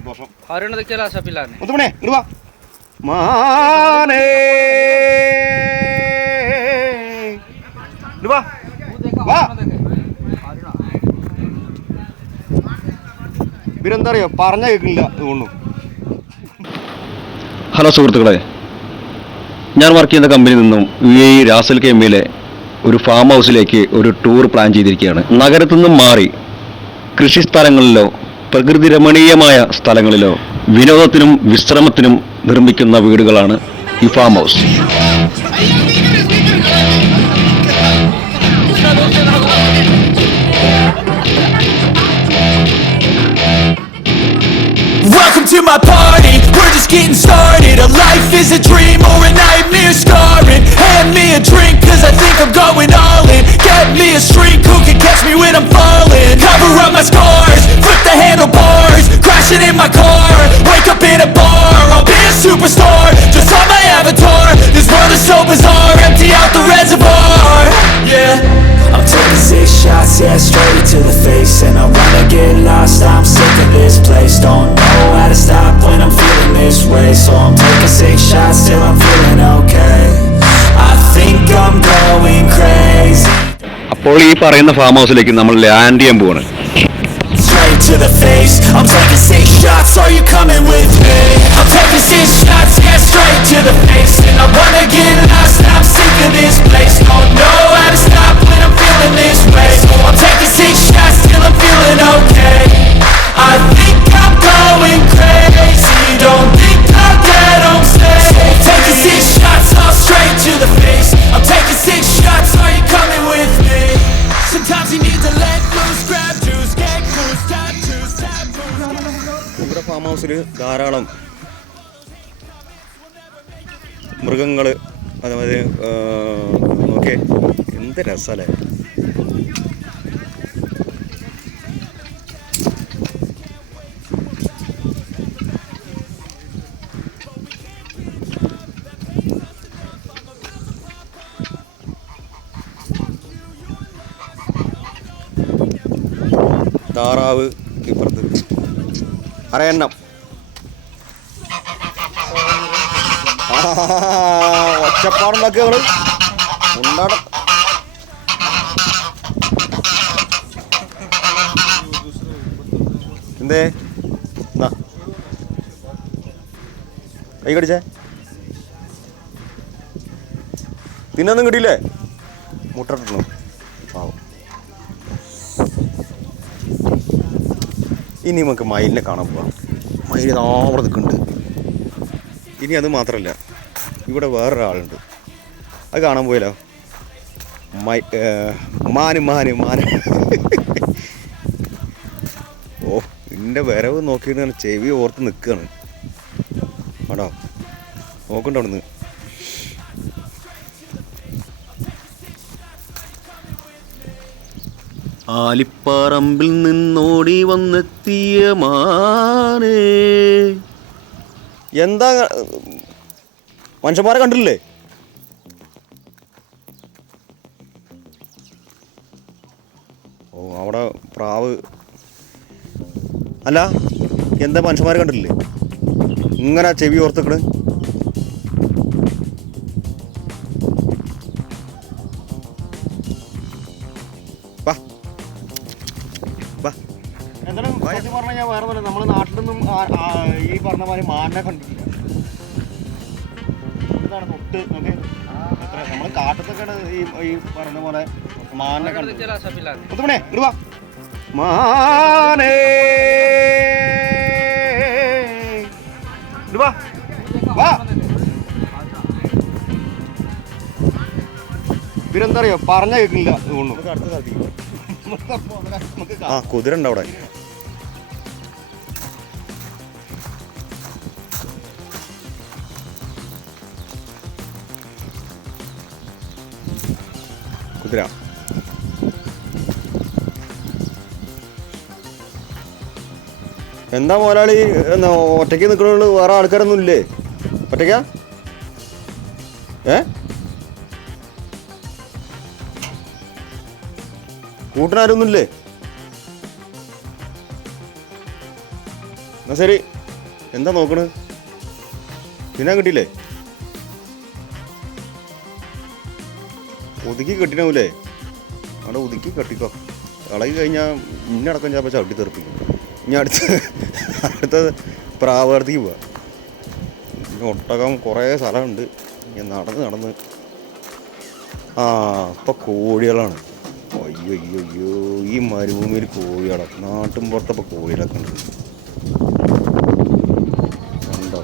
സന്തോഷം. മുത്തുമണി ഇങ്ങട് വാ. മാനേ ഇങ്ങട് വാ. വാ. ഇവരെന്താ അറിയോ പറഞ്ഞ കേൾക്കില്ല തോന്നുന്നു. ഹലോ സുഹൃത്തുക്കളെ, ഞാൻ വർക്ക് ചെയ്യുന്ന കമ്പനിയിൽ നിന്നും UAE റാസൽ ഖൈമയിലെ ഒരു ഫാം ഹൗസിലേക്ക് ഒരു ടൂർ പ്ലാൻ ചെയ്തിരിക്കുകയാണ്. നഗരത്തിൽ നിന്നും മാറി കൃഷി സ്ഥലങ്ങളിലോ പ്രകൃതി രമണീയമായ സ്ഥലങ്ങളിലോ വിനോദത്തിനും വിശ്രമത്തിനും നിർമ്മിക്കുന്ന വീടുകളാണ് ഈ farm house. Welcome to my party, we're just getting started. A life is a dream or a nightmare scarring. Hand me a drink cause I think I'm going all in. Get me a shrink who can catch me when I'm falling. Cover up my scars, flip the handlebars. Crashing in my car, wake up in a bar. I'll be a superstar, just on my avatar. This world is so bizarre, empty out the reservoir. Yeah, I'm taking 6 shots, yeah, straight to the face. And I wanna get lost, I'm sick of this place. Don't know how to stop when I'm feeling this way. So I'm taking 6 shots till I'm feeling okay. I think I'm going crazy. അപ്പോൾ ഈ പറയുന്ന farm ഹൗസിലേക്ക് നമ്മൾ land ചെയ്യാൻ പോവാണ്. Straight to the face, I'm taking 6 shots, are you coming with me? I'm taking 6 shots, yeah, straight to the face. And I wanna get lost, I'm sick of this place. Don't know how to stop when I'm feeling this way. So I'm taking 6 shots till I'm feeling okay. I think I'm going crazy, don't think I'll get on stage. So I'm taking 6 shots, all straight to the face. I'm taking 6 shots, are you coming with me? Sometimes you need to let loose, grab juice, get goose, tattoos, taboos. ഇവിടെ farm ഹൗസിൽ ധാരാളം മൃഗങ്ങൾ, അതേമാതിരി നോക്കിയേ എന്ത് രസമല്ലേ. താറാവ് ഇപ്പുറത്ത് അരയണ്ണം. ഒച്ചപ്പാടുണ്ടാക്കുക ഞങ്ങള് ഉണ്ടാട. എന്തേ കൈ കടിച്ചേ? തിന്നൊന്നും കിട്ടിയില്ലേ? മുട്ടിട്ടു പാവം. ഇനി നമുക്ക് മയിലിനെ കാണാൻ പോവാം. മയിൽ അവിടെ നിൽക്കുന്നുണ്ട്. ഇനി അത് മാത്രമല്ല, ഇവിടെ വേറൊരാളുണ്ട്, അത് കാണാൻ പോയല്ലോ. മാന് ഓ, ഇതിൻ്റെ വരവ് നോക്കിയിട്ട് ചെവി ഓർത്ത് നിൽക്കുകയാണ്. ആടോ നോക്കണ്ട അവിടുന്ന്. ആലിപ്പറമ്പിൽ നിന്നോടി വന്നെത്തിയ മാനേ. എന്താ മനുഷ്യന്മാരെ കണ്ടില്ലേ? ഓ, അവിടെ പ്രാവ്. അല്ല, എന്താ മനുഷ്യന്മാരെ കണ്ടില്ലേ ഇങ്ങനെ ചെവി ഓർത്തിക്കണ്? എന്താണ് സത്യം പറഞ്ഞാൽ ഞാൻ വേറെ പോലെ നമ്മുടെ നാട്ടിലൊന്നും ഈ പറഞ്ഞ പോലെ മാനിനെ കണ്ടിട്ടില്ല. എന്താണ് തൊട്ട് നമുക്ക് നമ്മൾ കാട്ടത്തൊക്കെയാണ് ഈ പറയുന്ന പോലെ മാനിനെ കണ്ടു. മുത്തുമണി ഇങ്ങട് വാ. മാനേ ഇങ്ങട് വാ. വാ. ഇവരെന്താ അറിയോ പറഞ്ഞ കേൾക്കില്ല തോന്നുന്നു. ആ കുതിര ഉണ്ട് അവിടെ. കുതിര എന്താ മുതലാളി ഒറ്റയ്ക്ക് നിൽക്കണുള്ളൂ? വേറെ ആൾക്കാരൊന്നും ഇല്ലേ? ഒറ്റയ്ക്കാ? കൂട്ടിനാരൊന്നുമില്ലേ? എന്നാ ശരി. എന്താ നോക്കണ്? തിന്നാൻ കിട്ടിയില്ലേ? ഒതുക്കി കെട്ടിനാവൂലേ? അവിടെ ഒതുക്കി കെട്ടിക്കോ. ഇളകി കഴിഞ്ഞാൽ ഇന്നടക്കം ചിലപ്പോൾ ചവിട്ടി തെറിപ്പിക്കും. ഇനി അടുത്ത പ്രാവർത്തിക്ക് പോവാം. ഒട്ടകം കുറേ സ്ഥലമുണ്ട്. ഞാൻ നടന്ന് ഇപ്പം കോഴികളാണ്. അയ്യോ അയ്യോ അയ്യോ, ഈ മരുഭൂമിയിൽ കോഴികളാണ്. നാട്ടും പുറത്തപ്പോൾ കോഴികളൊക്കെ ഉണ്ട്. കണ്ടോ?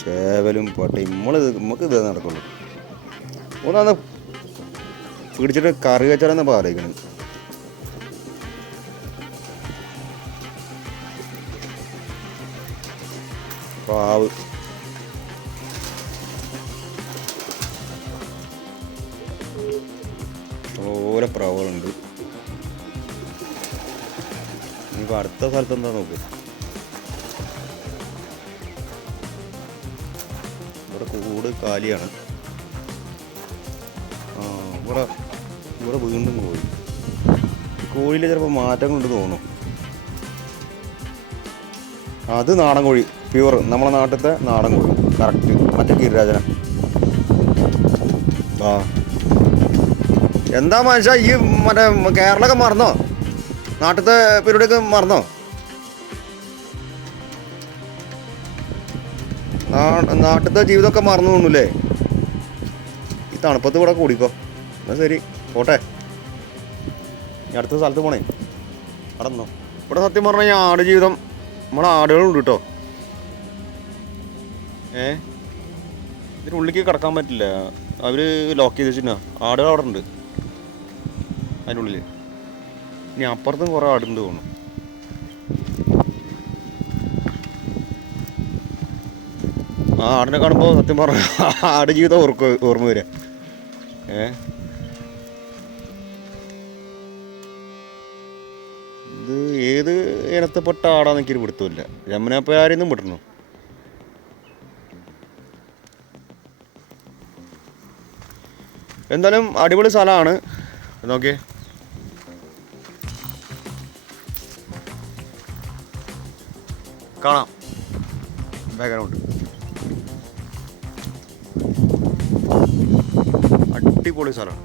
ചേവലും പട്ടയും നമുക്ക് ഇത് നടക്കുള്ളൂ. ഒന്നാന്ന് പിടിച്ചിട്ട് കറി വെച്ചാലെന്ന് പാലിക്കണം. പ്രാവ് ഓരോ പ്രാവുകളുണ്ട്. ഇനിയിപ്പോൾ അടുത്ത സ്ഥലത്ത് എന്താ നോക്ക്. ഇവിടെ കൂട് കാലിയാണ്. ഇവിടെ വീണ്ടും കോഴിയിൽ ചിലപ്പോൾ മാറ്റങ്ങളുണ്ട് തോന്നുന്നു. അത് നാടൻ കോഴി, പ്യൂർ നമ്മളെ നാട്ടിലത്തെ നാടൻ കോഴി കറക്റ്റ്. മറ്റേ ഗിരിരാജന. എന്താ മനുഷ്യ ഈ മറ്റേ കേരളമൊക്കെ മറന്നോ? നാട്ടിലത്തെ പരിപാടിയൊക്കെ മറന്നോ? നാട്ടിലത്തെ ജീവിതമൊക്കെ മറന്നു തോന്നുന്നില്ലേ? ഈ തണുപ്പത്ത് ഇവിടെ കൂടിക്കോ. എന്നാൽ ശരി, പോട്ടെ. ഇനി അടുത്ത സ്ഥലത്ത് പോണേ. നടന്നോ. ഇവിടെ സത്യം പറഞ്ഞു കഴിഞ്ഞാൽ ആട് ജീവിതം, നമ്മുടെ ആടുകളുണ്ട് കേട്ടോ. ഇതിനുള്ളിലേക്ക് കിടക്കാൻ പറ്റില്ല, അവർ ലോക്ക് ചെയ്ത് വെച്ചിട്ടാ. ആടുകൾ അവിടെ ഉണ്ട് അതിനുള്ളിൽ. ഇനി അപ്പുറത്തും കുറേ ആടുണ്ട് തോന്നുന്നു. ആ ആടിനെ കാണുമ്പോൾ സത്യം പറഞ്ഞ ആട് ജീവിതം ഓർമ്മ വരിക. ഇത് ഏത് ഇനത്തിൽപ്പെട്ട ആടാന്ന് എനിക്കൊരു പിടുത്തമില്ല. യമുനാപ്പയാരെന്നും വിട്ടണോ? എന്തായാലും അടിപൊളി സ്ഥലമാണ്. നോക്കിയേ, കാണാം ബാക്ക്ഗ്രൗണ്ട്. അടിപൊളി സ്ഥലമാണ്.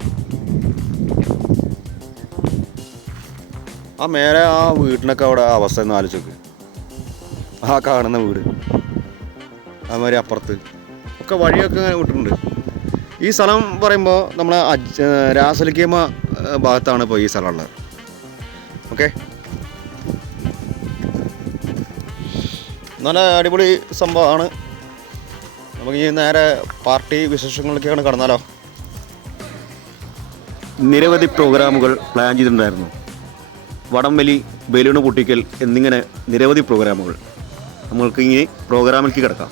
ആ മേലെ ആ വീട്ടിനൊക്കെ അവിടെ അവസ്ഥ ഒന്ന് ആലോചിച്ച്. ആ കാണുന്ന വീട്, അതുമാതിരി അപ്പുറത്ത് ഒക്കെ വഴിയൊക്കെ വിട്ടിട്ടുണ്ട്. ഈ സ്ഥലം പറയുമ്പോൾ നമ്മളെ രാസലിക്കേമ ഭാഗത്താണ് ഇപ്പോൾ ഈ സ്ഥലമുള്ളത്. ഓക്കെ, നല്ല അടിപൊളി സംഭവമാണ്. നമുക്ക് ഈ നേരെ പാർട്ടി വിശേഷങ്ങളിലേക്കാണ് കടന്നാലോ. നിരവധി പ്രോഗ്രാമുകൾ പ്ലാൻ ചെയ്തിട്ടുണ്ടായിരുന്നു. വടംവലി, ബലൂണ് പൊട്ടിക്കൽ എന്നിങ്ങനെ നിരവധി പ്രോഗ്രാമുകൾ. നമ്മൾക്ക് ഇനി പ്രോഗ്രാമിലേക്ക് കിടക്കാം.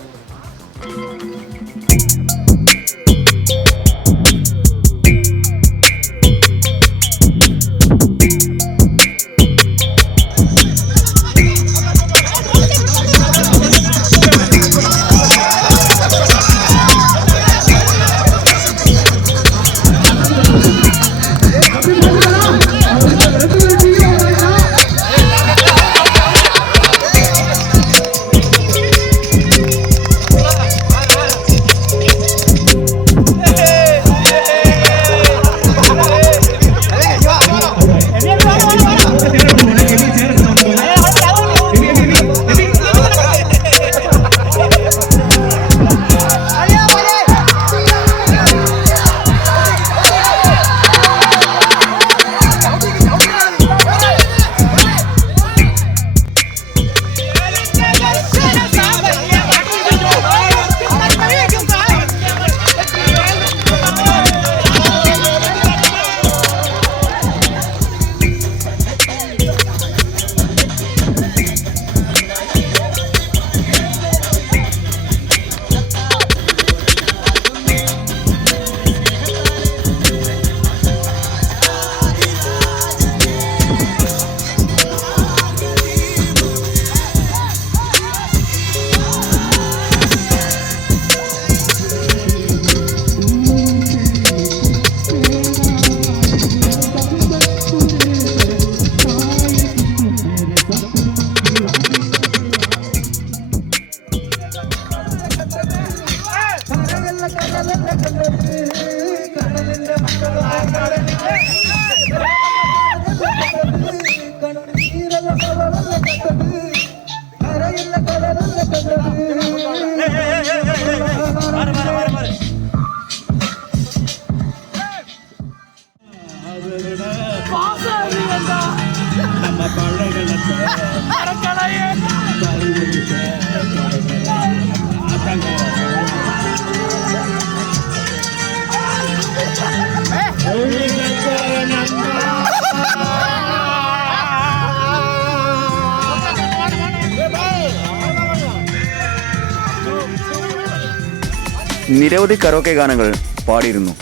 നിരവധി കരോക്കെ ഗാനങ്ങൾ പാടിയിരുന്നു.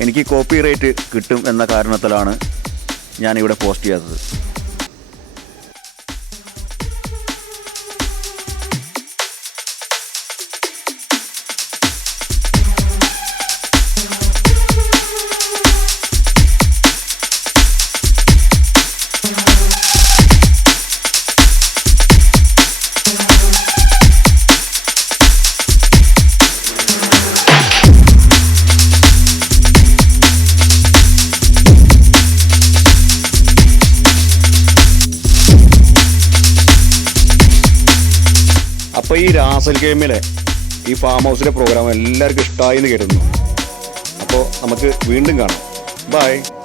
എനിക്ക് കോപ്പിറൈറ്റ് കിട്ടും എന്ന കാരണത്താലാണ് ഞാനിവിടെ പോസ്റ്റ് ചെയ്യാത്തത്. അപ്പോൾ ഈ രാസൽ ഗെയിമിലെ ഈ ഫാം ഹൗസിലെ പ്രോഗ്രാം എല്ലാവർക്കും ഇഷ്ടമായി എന്ന് കരുതുന്നു. അപ്പോൾ നമുക്ക് വീണ്ടും കാണാം. ബൈ.